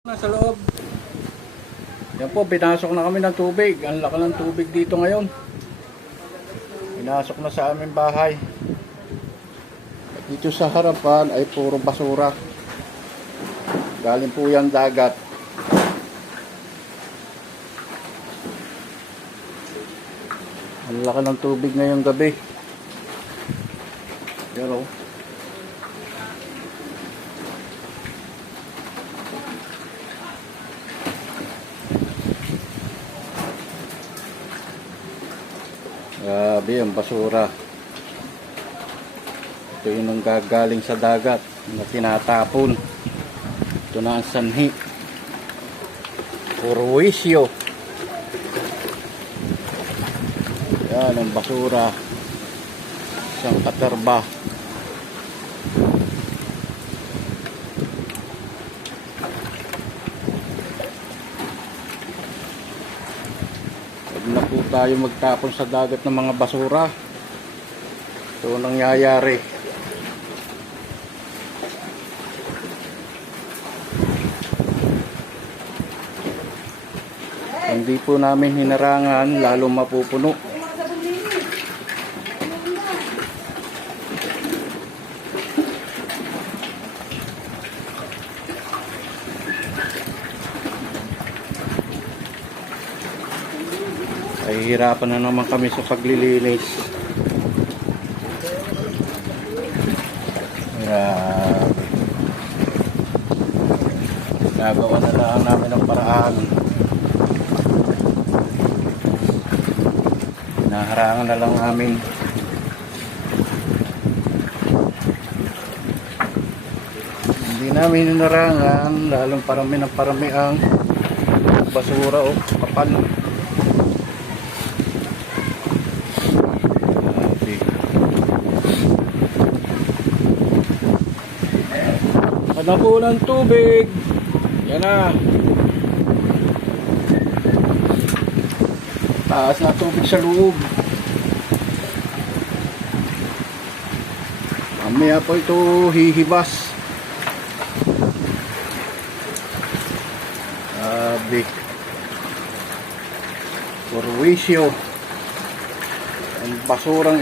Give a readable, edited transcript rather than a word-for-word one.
Nasa loob. Yan po, pinasok na kami ng tubig. Ang laki ng tubig dito ngayon. Pinasok na sa aming bahay. At dito sa harapan ay puro basura. Galing po yan dagat. Ang laki ng tubig ngayong gabi. Yan o. Grabe ang basura. Ito yung nanggagaling sa dagat na tinatapon. Ito na ang sanhi. Puro wisyo. Yan ang basura. Isang katerba. Huwag na po tayo magtapon sa dagat ng mga basura. Ito ang nangyayari. Hindi po namin hinarangan, lalo mapupuno. Ay hirapan na naman kami sa paglilinis. Grabe. Nagawa na lang namin ang paraan. Naharangan na lang namin. Hindi namin hinarangan, lalong parami ng parami ang basura o kapal. Ano po ng tubig? Yan na. Taas na tubig sa loob. Mamaya po ito hihibas. Big Purwisyo. Ang basurang